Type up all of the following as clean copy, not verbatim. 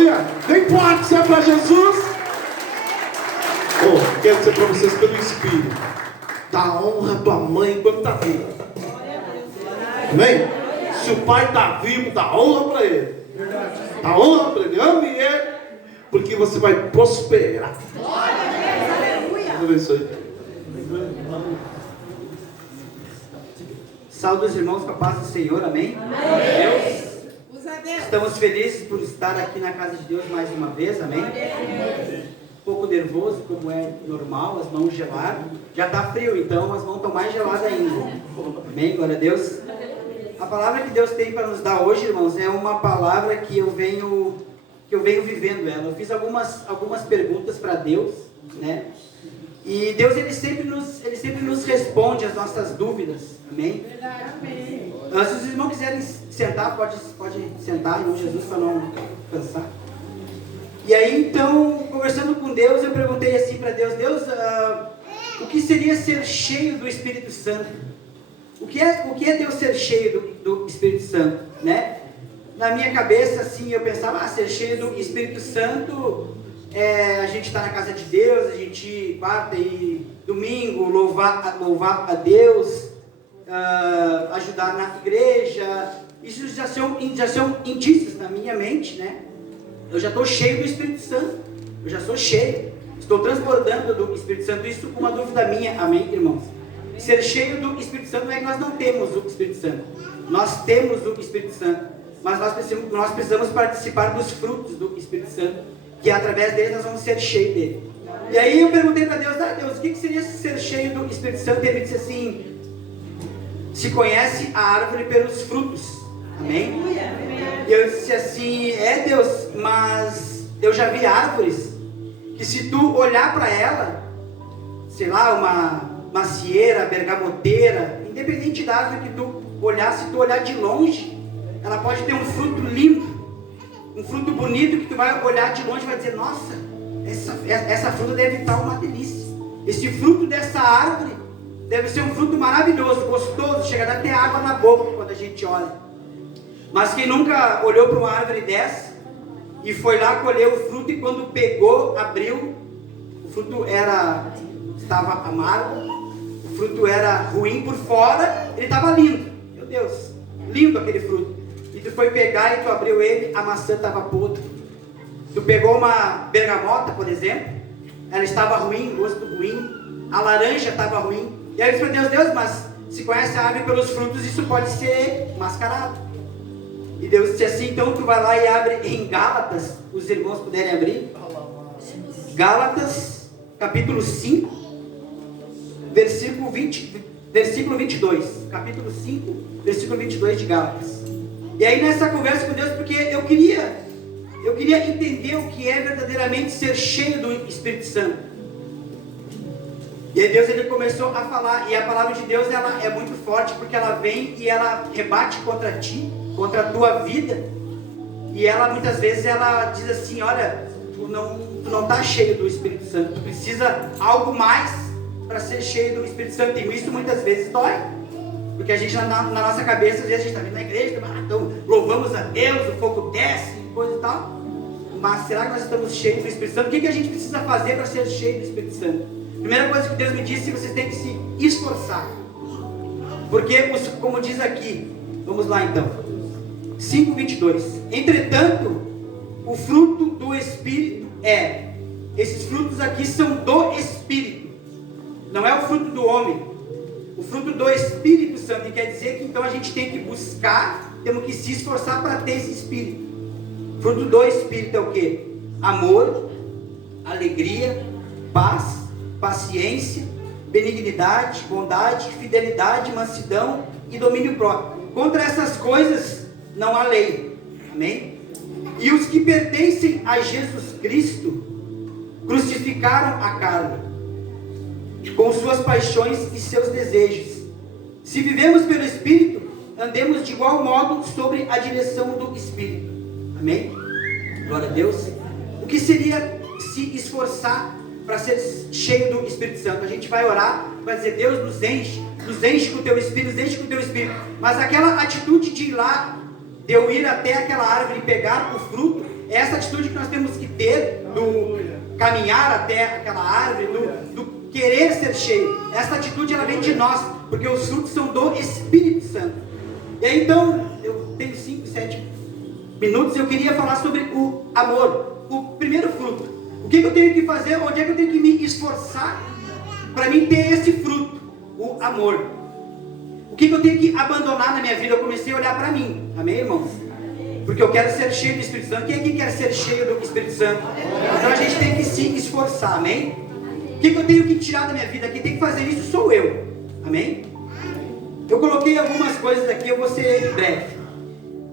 Aleluia! Nem pode ser para Jesus. Oh, quero dizer para vocês pelo Espírito: dá honra à tua mãe enquanto está viva. Amém? Se o pai está vivo, dá honra para ele. Dá honra para ele. Ame ele, porque você vai prosperar. Vamos ver isso aí. Saúde os irmãos com a paz do Senhor, amém? Amém. Estamos felizes por estar aqui na casa de Deus mais uma vez, amém? Um pouco nervoso, como é normal, as mãos geladas. Já está frio, então as mãos estão mais geladas ainda. Amém? Glória a Deus. A palavra que Deus tem para nos dar hoje, irmãos, é uma palavra que eu venho vivendo ela. Eu fiz algumas perguntas para Deus, né? E Deus ele sempre nos responde as nossas dúvidas, amém? Amém. Se os irmãos quiserem sentar, pode sentar, em nome de Jesus, para não cansar. E aí então, conversando com Deus, eu perguntei assim para Deus: Deus, o que seria ser cheio do Espírito Santo? O que é Deus ser cheio do Espírito Santo, né? Na minha cabeça, assim, eu pensava, ser cheio do Espírito Santo a gente está na casa de Deus, a gente quarta e domingo louvar a Deus, ajudar na igreja. Isso já são indícios na minha mente, né? Eu já estou cheio do Espírito Santo, eu já sou cheio, estou transbordando do Espírito Santo. Isso com uma dúvida minha, amém, irmãos? Ser cheio do Espírito Santo não é que nós não temos o Espírito Santo, nós temos o Espírito Santo, mas nós precisamos participar dos frutos do Espírito Santo, que através dele nós vamos ser cheios dele. E aí eu perguntei para Deus: Deus, o que seria ser cheio do Espírito Santo? E ele disse assim: se conhece a árvore pelos frutos, amém? E eu disse assim: Deus, mas eu já vi árvores que se tu olhar para ela, sei lá, uma macieira, bergamoteira, independente da árvore que tu olhar, se tu olhar de longe, ela pode ter um fruto lindo, um fruto bonito, que tu vai olhar de longe e vai dizer: nossa, essa fruta deve estar uma delícia. Esse fruto dessa árvore deve ser um fruto maravilhoso, gostoso, chega a dar até água na boca quando a gente olha. Mas quem nunca olhou para uma árvore dessa e foi lá colher o fruto, e quando pegou, abriu, o fruto estava amargo, o fruto era ruim por fora, ele estava lindo, meu Deus, lindo aquele fruto. E tu foi pegar e tu abriu ele, a maçã estava podre. Tu pegou uma bergamota, por exemplo, ela estava ruim, gosto ruim, a laranja estava ruim. E aí eu disse para Deus: mas se conhece a árvore pelos frutos, isso pode ser mascarado. E Deus disse assim: então tu vai lá e abre em Gálatas, os irmãos puderem abrir, Gálatas capítulo 5, versículo 22, capítulo 5, versículo 22 de Gálatas. E aí nessa conversa com Deus, porque eu queria entender o que é verdadeiramente ser cheio do Espírito Santo. E aí Deus ele começou a falar, e a palavra de Deus ela é muito forte, porque ela vem e ela rebate contra ti, contra a tua vida. E ela muitas vezes ela diz assim: olha, tu não está cheio do Espírito Santo, tu precisa algo mais para ser cheio do Espírito Santo. E isso muitas vezes dói, porque a gente na nossa cabeça, às vezes a gente está vindo na igreja, então louvamos a Deus, o fogo desce, coisa e tal. Mas será que nós estamos cheios do Espírito Santo? O que a gente precisa fazer para ser cheio do Espírito Santo? Primeira coisa que Deus me disse: vocês têm que se esforçar. Porque, como diz aqui, vamos lá então, 5:22. Entretanto, o fruto do Espírito esses frutos aqui são do Espírito, não é o fruto do homem, o fruto do Espírito Santo. E quer dizer que então a gente tem que buscar, temos que se esforçar para ter esse Espírito. O fruto do Espírito é o que? Amor, alegria, paz, paciência, benignidade, bondade, fidelidade, mansidão e domínio próprio. Contra essas coisas não há lei, amém? E os que pertencem a Jesus Cristo crucificaram a carne, com suas paixões e seus desejos. Se vivemos pelo Espírito, andemos de igual modo sobre a direção do Espírito, amém? Glória a Deus. O que seria se esforçar para ser cheio do Espírito Santo? A gente vai orar, vai dizer: Deus nos enche com o teu Espírito, nos enche com o teu Espírito. Mas aquela atitude de ir lá, de eu ir até aquela árvore e pegar o fruto, É essa atitude que nós temos que ter do caminhar até aquela árvore, do querer ser cheio. Essa atitude ela vem de nós, porque os frutos são do Espírito Santo. E aí então, eu tenho 5, 7 minutos, eu queria falar sobre o amor, o primeiro fruto. O que eu tenho que fazer, onde é que eu tenho que me esforçar para mim ter esse fruto, o amor. O que eu tenho que abandonar na minha vida? Eu comecei a olhar para mim, amém, irmãos? Porque eu quero ser cheio do Espírito Santo. Quem aqui quer ser cheio do Espírito Santo? Então a gente tem que se esforçar, amém? O que eu tenho que tirar da minha vida? Quem tem que fazer isso sou eu, amém? Eu coloquei algumas coisas aqui, eu vou ser breve.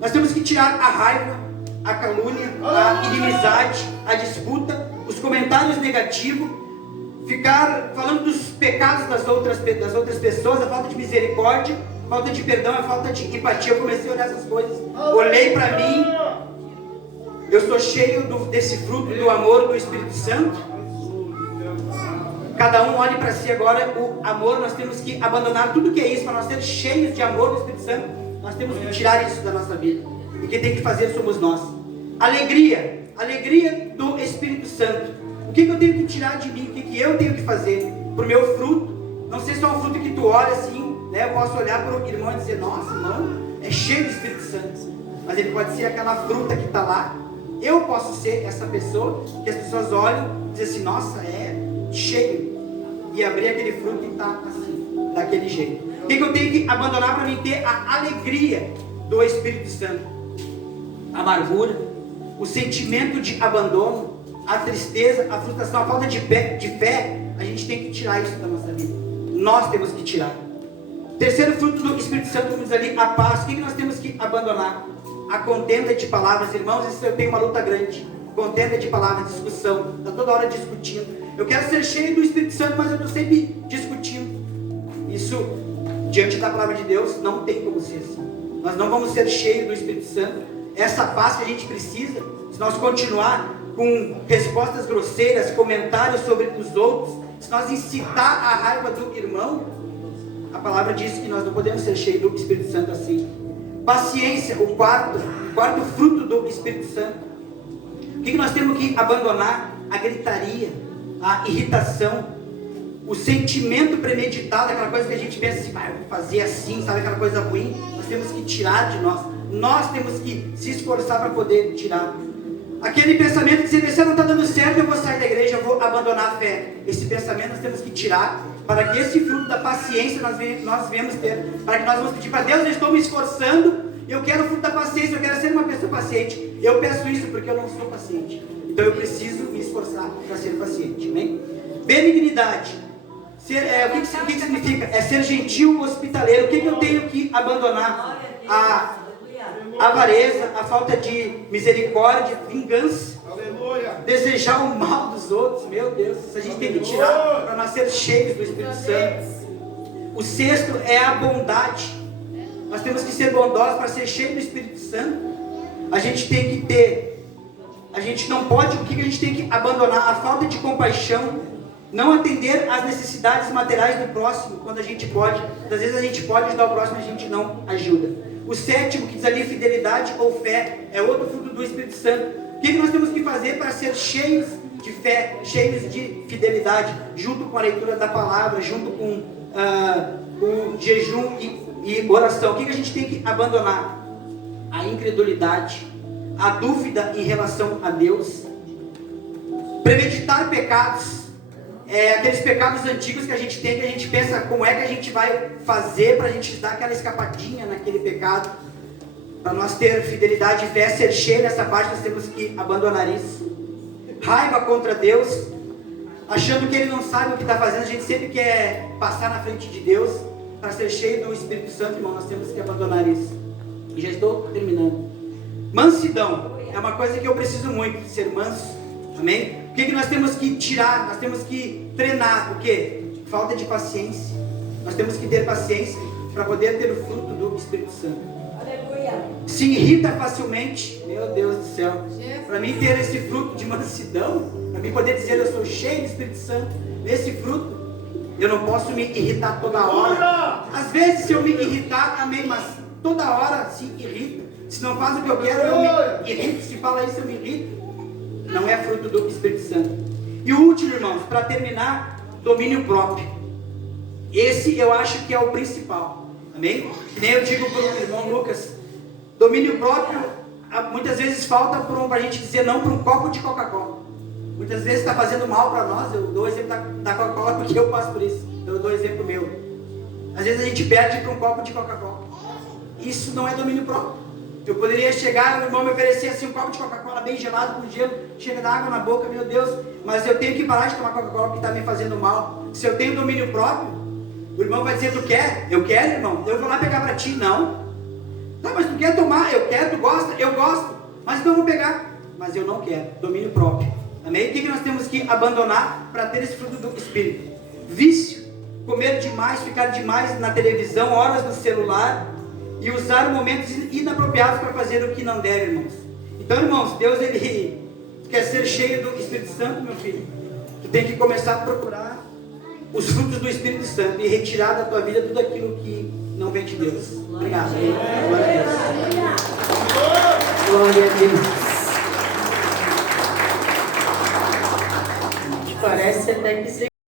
Nós temos que tirar a raiva, a calúnia, a inimizade, a disputa, os comentários negativos, ficar falando dos pecados das outras pessoas, a falta de misericórdia, falta de perdão, a falta de empatia. Eu comecei a olhar essas coisas, olhei para mim, eu sou cheio desse fruto do amor do Espírito Santo. Cada um olhe para si agora, o amor, nós temos que abandonar tudo que é isso, para nós ser cheios de amor do Espírito Santo, nós temos que tirar isso da nossa vida, e quem tem que fazer somos nós. Alegria do Espírito Santo. O que eu tenho que tirar de mim, o que eu tenho que fazer para o meu fruto, não sei se é um fruto que tu olha assim, né? Eu posso olhar para o irmão e dizer, nossa, irmão, é cheio do Espírito Santo, mas ele pode ser aquela fruta que está lá. Eu posso ser essa pessoa que as pessoas olham e dizem assim, nossa, é cheio, e abrir aquele fruto e está assim, daquele jeito. O que eu tenho que abandonar para mim ter a alegria do Espírito Santo? A amargura, o sentimento de abandono, a tristeza, a frustração, a falta de fé, a gente tem que tirar isso da nossa vida. Nós temos que tirar. Terceiro fruto do Espírito Santo, como diz ali, a paz. O que nós temos que abandonar? A contenda de palavras. Irmãos, isso eu tenho uma luta grande. Contenda de palavras, discussão. Está toda hora discutindo. Eu quero ser cheio do Espírito Santo, mas eu estou sempre discutindo. Isso, diante da palavra de Deus, não tem como ser assim. Nós não vamos ser cheios do Espírito Santo. Essa paz que a gente precisa, se nós continuar com respostas grosseiras, comentários sobre os outros, se nós incitar a raiva do irmão, a palavra diz que nós não podemos ser cheios do Espírito Santo assim. Paciência, o quarto fruto do Espírito Santo. O que nós temos que abandonar? A gritaria, a irritação, o sentimento premeditado, aquela coisa que a gente pensa assim, eu vou fazer assim, sabe, aquela coisa ruim. Nós temos que tirar de nós. Nós temos que se esforçar para poder tirar. Aquele pensamento de dizer, se não está dando certo, eu vou sair da igreja, eu vou abandonar a fé. Esse pensamento nós temos que tirar, para que esse fruto da paciência nós venhamos ter, para que nós vamos pedir para Deus, eu estou me esforçando, eu quero o fruto da paciência, eu quero ser uma pessoa paciente. Eu peço isso porque eu não sou paciente, então eu preciso me esforçar para ser paciente, amém? Benignidade. O que significa? É ser gentil, hospitaleiro. O que eu tenho que abandonar? A avareza, a falta de misericórdia, vingança, desejar o mal dos outros. Meu Deus, isso a gente tem que tirar para nós ser cheios do Espírito Santo. O sexto é a bondade. Nós temos que ser bondosos para ser cheio do Espírito Santo. A gente tem que ter, a gente não pode, o que a gente tem que abandonar? A falta de compaixão, não atender às necessidades materiais do próximo, quando a gente pode. Às vezes a gente pode ajudar o próximo, a gente não ajuda. O sétimo, que diz ali, fidelidade ou fé, é outro fruto do Espírito Santo. O que nós temos que fazer para ser cheios de fé, cheios de fidelidade, junto com a leitura da palavra, junto com o jejum e oração? O que a gente tem que abandonar? A incredulidade, a dúvida em relação a Deus, premeditar pecados, aqueles pecados antigos que a gente tem, que a gente pensa como é que a gente vai fazer para a gente dar aquela escapadinha naquele pecado. Para nós ter fidelidade e fé, ser cheio nessa parte, nós temos que abandonar isso. Raiva contra Deus, achando que Ele não sabe o que está fazendo. A gente sempre quer passar na frente de Deus. Para ser cheio do Espírito Santo, irmão, nós temos que abandonar isso. E já estou terminando. Mansidão é uma coisa que eu preciso muito, ser manso, amém? O que nós temos que tirar? Nós temos que treinar. O que? Falta de paciência. Nós temos que ter paciência para poder ter o fruto do Espírito Santo. Aleluia. Se irrita facilmente. Meu Deus do céu. Para mim ter esse fruto de mansidão, para mim poder dizer eu sou cheio do Espírito Santo, nesse fruto, eu não posso me irritar toda hora. Às vezes se eu me irritar, amém, mas toda hora se irrita. Se não faz o que eu quero, eu me irrito. Se fala isso, eu me irrito. Não é fruto do Espírito Santo. E o último, irmãos, para terminar, domínio próprio. Esse eu acho que é o principal. Amém? Que nem eu digo para o irmão Lucas, domínio próprio, muitas vezes falta para a gente dizer não para um copo de Coca-Cola. Muitas vezes está fazendo mal para nós. Eu dou o exemplo da Coca-Cola porque eu passo por isso. Eu dou o exemplo meu. Às vezes a gente perde para um copo de Coca-Cola. Isso não é domínio próprio. Eu poderia chegar, o irmão me oferecer assim um copo de Coca-Cola bem gelado com gelo, chega da água na boca, meu Deus, mas eu tenho que parar de tomar Coca-Cola porque está me fazendo mal. Se eu tenho domínio próprio, o irmão vai dizer, tu quer? Eu quero, irmão. Eu vou lá pegar para ti, não. Tá, mas tu quer tomar? Eu quero, tu gosta? Eu gosto. Mas então eu vou pegar. Mas eu não quero. Domínio próprio. Amém? O que nós temos que abandonar para ter esse fruto do Espírito? Vício. Comer demais, ficar demais na televisão, horas no celular e usar momentos inapropriados para fazer o que não deve, irmãos. Então, irmãos, Deus, Ele quer ser cheio do Espírito Santo, meu filho. Tu tem que começar a procurar os frutos do Espírito Santo e retirar da tua vida tudo aquilo que não vem de Deus. Obrigado. Glória a Deus. Glória a Deus. Parece até que